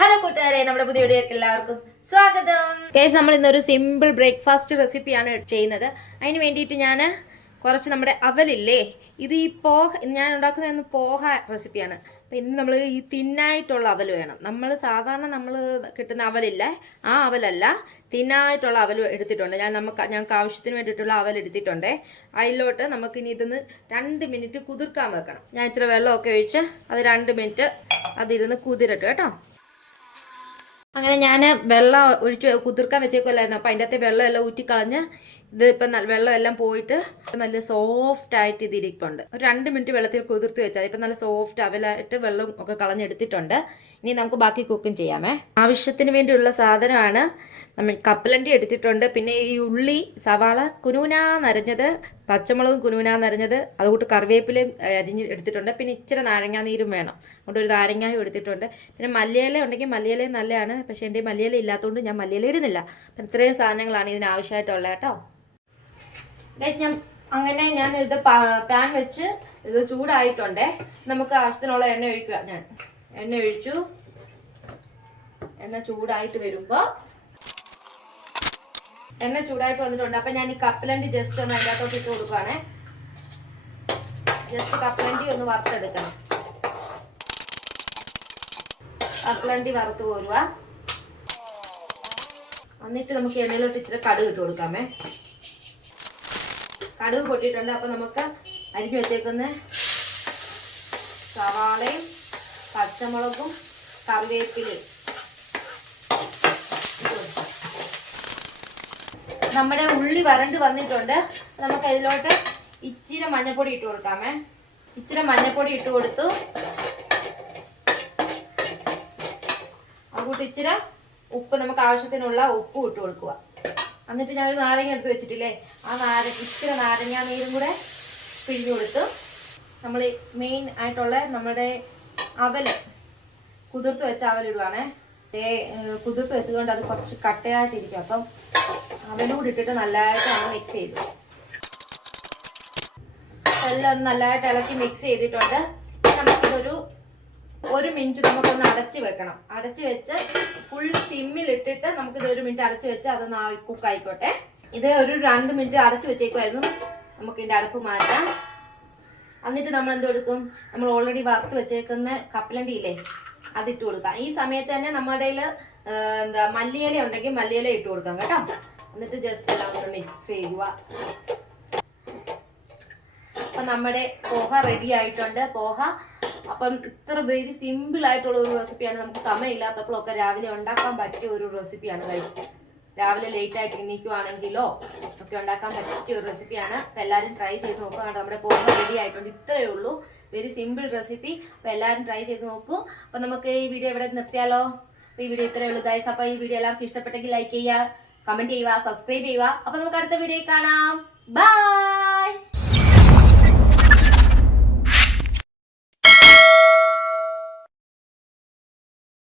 Hello കൂട്ടുകാരെ, നമ്മുടെ പുതിയ വീഡിയോക്ക് എല്ലാവർക്കും സ്വാഗതം. കേസ് നമ്മൾ ഇന്നൊരു സിമ്പിൾ ബ്രേക്ക്ഫാസ്റ്റ് റെസിപ്പിയാണ് ചെയ്യുന്നത്. അതിന് വേണ്ടിയിട്ട് ഞാൻ കുറച്ച് നമ്മുടെ അവലില്ലേ, ഇത് ഈ ഞാൻ ഉണ്ടാക്കുന്ന പോഹ റെസിപ്പിയാണ്. അപ്പം ഇന്ന് നമ്മൾ ഈ തിന്നായിട്ടുള്ള അവൽ വേണം. നമ്മൾ സാധാരണ നമ്മൾ കിട്ടുന്ന അവലില്ലേ, ആ അവലല്ല, തിന്നായിട്ടുള്ള അവൽ എടുത്തിട്ടുണ്ട്. ഞങ്ങൾക്ക് ആവശ്യത്തിന് വേണ്ടിയിട്ടുള്ള അവൽ എടുത്തിട്ടുണ്ട്. അതിലോട്ട് നമുക്കിനി ഇതൊന്ന് 2 മിനിറ്റ് കുതിർക്കാൻ വെക്കണം. ഞാൻ ഇച്ചിരി വെള്ളമൊക്കെ ഒഴിച്ച് അത് 2 മിനിറ്റ് അതിരുന്ന് കുതിരട്ടെ കേട്ടോ. അങ്ങനെ ഞാൻ വെള്ളം ഒഴിച്ച് കുതിർക്കാൻ വെച്ചേക്കുമല്ലായിരുന്നു. അപ്പോൾ അതിൻ്റെ അകത്ത് വെള്ളം എല്ലാം ഊറ്റിക്കളഞ്ഞ് ഇതിപ്പം വെള്ളം എല്ലാം പോയിട്ട് നല്ല സോഫ്റ്റ് ആയിട്ട് ഇതിരിപ്പുണ്ട്. ഒരു 2 മിനിറ്റ് വെള്ളത്തിൽ കുതിർത്ത് വെച്ചാൽ ഇപ്പം നല്ല സോഫ്റ്റ് അവലായിട്ട് വെള്ളം ഒക്കെ കളഞ്ഞെടുത്തിട്ടുണ്ട്. ഇനി നമുക്ക് ബാക്കി കുക്കും ചെയ്യാമേ. ആവശ്യത്തിന് വേണ്ടിയുള്ള സാധനമാണ്. നമ്മൾ കപ്പലണ്ടി എടുത്തിട്ടുണ്ട്, പിന്നെ ഈ ഉള്ളി, സവാള കുനുകുനാ നരഞ്ഞത്, പച്ചമുളകും കുനുകുനാ നരഞ്ഞത്, അതുകൂട്ട് കറിവേപ്പിലയും അരിഞ്ഞ് എടുത്തിട്ടുണ്ട്. പിന്നെ ഇച്ചിരി നാരങ്ങാ നീരും വേണം, അതുകൊണ്ട് ഒരു നാരങ്ങായും എടുത്തിട്ടുണ്ട്. പിന്നെ മല്ലിയില ഉണ്ടെങ്കിൽ മല്ലിയിലയും നല്ലതാണ്, പക്ഷേ എൻ്റെ മല്ലിയില ഇല്ലാത്തതുകൊണ്ട് ഞാൻ മല്ലിയില ഇടുന്നില്ല. അപ്പം ഇത്രയും സാധനങ്ങളാണ് ഇതിന് ആവശ്യമായിട്ടുള്ളത് കേട്ടോ. ഗൈസ്, ഞാൻ ഇത് പാൻ വെച്ച് ഇത് ചൂടായിട്ടുണ്ട്. നമുക്ക് ആവശ്യത്തിനുള്ള എണ്ണ ഒഴിക്കുക. ഞാൻ എണ്ണ ഒഴിച്ചു. എണ്ണ ചൂടായിട്ട് വരുമ്പോൾ എണ്ണ ചൂടായിട്ട് വന്നിട്ടുണ്ട്. അപ്പം ഞാൻ ഈ കപ്പലണ്ടി ജസ്റ്റ് ഒന്ന് അതിൻ്റെ അകത്തോട്ട് ഇട്ട് കൊടുക്കുകയാണേ. ജസ്റ്റ് കപ്പലണ്ടി ഒന്ന് വറുത്തെടുക്കണം. കപ്പലണ്ടി വറുത്ത് പോരുക. എന്നിട്ട് നമുക്ക് എണ്ണയിലോട്ട് ഇച്ചിരി കടുക് ഇട്ട് കൊടുക്കാമേ. കടുക് പൊട്ടിയിട്ടുണ്ട്. അപ്പം നമുക്ക് അരിഞ്ഞു വെച്ചേക്കുന്ന സവാളയും പച്ചമുളകും കറിവേപ്പിലയും, നമ്മുടെ ഉള്ളി വരണ്ട് വന്നിട്ടുണ്ട്. നമുക്ക് അതിലോട്ട് ഇച്ചിരി മഞ്ഞൾപ്പൊടി ഇട്ട് കൊടുക്കാമേ. ഇച്ചിരി മഞ്ഞൾപ്പൊടി ഇട്ട് കൊടുത്തു. അതുകൂട്ട് ഇച്ചിരി ഉപ്പ്, നമുക്ക് ആവശ്യത്തിനുള്ള ഉപ്പും ഇട്ട് കൊടുക്കുക. എന്നിട്ട് ഞാനൊരു നാരങ്ങ എടുത്ത് വെച്ചിട്ടില്ലേ, ആ ഇച്ചിരി നാരങ്ങാ നീരും കൂടെ പിഴിഞ്ഞു കൊടുത്തു. നമ്മൾ മെയിൻ ആയിട്ടുള്ള നമ്മുടെ അവല്, കുതിർത്ത് വെച്ച അവലിടുവാണേ. കുതിർത്ത് വെച്ചതുകൊണ്ട് അത് കുറച്ച് കട്ടയായിട്ടിരിക്കും. അപ്പം അവലൂടെ ഇട്ടിട്ട് നല്ലതായിട്ട് മിക്സ് ചെയ്തു. എല്ലാം ഒന്ന് നല്ലതായിട്ട് ഇളക്കി മിക്സ് ചെയ്തിട്ടുണ്ട്. നമുക്കിതൊരു 1 മിനിറ്റ് നമുക്കൊന്ന് അടച്ചു വെക്കണം. അടച്ചു വെച്ച് ഫുൾ സിമ്മിൽ ഇട്ടിട്ട് നമുക്കിത് 1 മിനിറ്റ് അടച്ചു വെച്ച് അതൊന്ന് കുക്കായിക്കോട്ടെ. ഇത് ഒരു 2 മിനിറ്റ് അടച്ചു വെച്ചേക്കുമായിരുന്നു. നമുക്ക് ഇതിൻ്റെ അടപ്പ് മാറ്റാം. എന്നിട്ട് നമ്മൾ എന്തെടുക്കും, നമ്മൾ ഓൾറെഡി വറുത്ത് വെച്ചേക്കുന്ന കപ്പലണ്ടി ഇല്ലേ, അതിട്ട് കൊടുക്കാം. ഈ സമയത്ത് തന്നെ നമ്മുടെ കയ്യിൽ മല്ലിയില ഉണ്ടെങ്കിൽ മല്ലിയില ഇട്ട് കൊടുക്കാം കേട്ടോ. എന്നിട്ട് ജസ്റ്റ് എല്ലാം ഒന്ന് മിക്സ് ചെയ്യുക. അപ്പം നമ്മുടെ പോഹ റെഡി ആയിട്ടുണ്ട്. പോഹ അപ്പം ഇത്ര വെരി സിമ്പിൾ ആയിട്ടുള്ള ഒരു റെസിപ്പിയാണ്. നമുക്ക് സമയമില്ലാത്തപ്പോഴൊക്കെ രാവിലെ ഉണ്ടാക്കാൻ പറ്റിയ ഒരു റെസിപ്പിയാണ്. കഴിച്ചിട്ട് രാവിലെ ലേറ്റ് ആയിട്ട് എണീക്കുവാണെങ്കിലോ ഒക്കെ ഉണ്ടാക്കാൻ പറ്റിയ ഒരു റെസിപ്പിയാണ്. അപ്പം എല്ലാവരും ട്രൈ ചെയ്ത് നോക്കുക. നമ്മുടെ പോഹ റെഡി ആയിട്ടുണ്ട്. ഇത്രയേ ഉള്ളൂ, വെരി സിമ്പിൾ റെസിപ്പി. അപ്പം എല്ലാവരും ട്രൈ ചെയ്ത് നോക്കൂ. അപ്പം നമുക്ക് ഈ വീഡിയോ ഇവിടെ നിർത്തിയാലോ. അപ്പോൾ ഈ വീഡിയോ ഇത്രയേ ഉള്ളൂ ഗൈസ്. അപ്പോൾ ഈ വീഡിയോ എല്ലാവർക്കും ഇഷ്ടപ്പെട്ടെങ്കിൽ ലൈക്ക് ചെയ്യുക, കമൻറ്റ് ചെയ്യുക, സബ്സ്ക്രൈബ് ചെയ്യുക. അപ്പോൾ നമുക്ക് അടുത്ത വീഡിയോ കാണാം. ബൈ.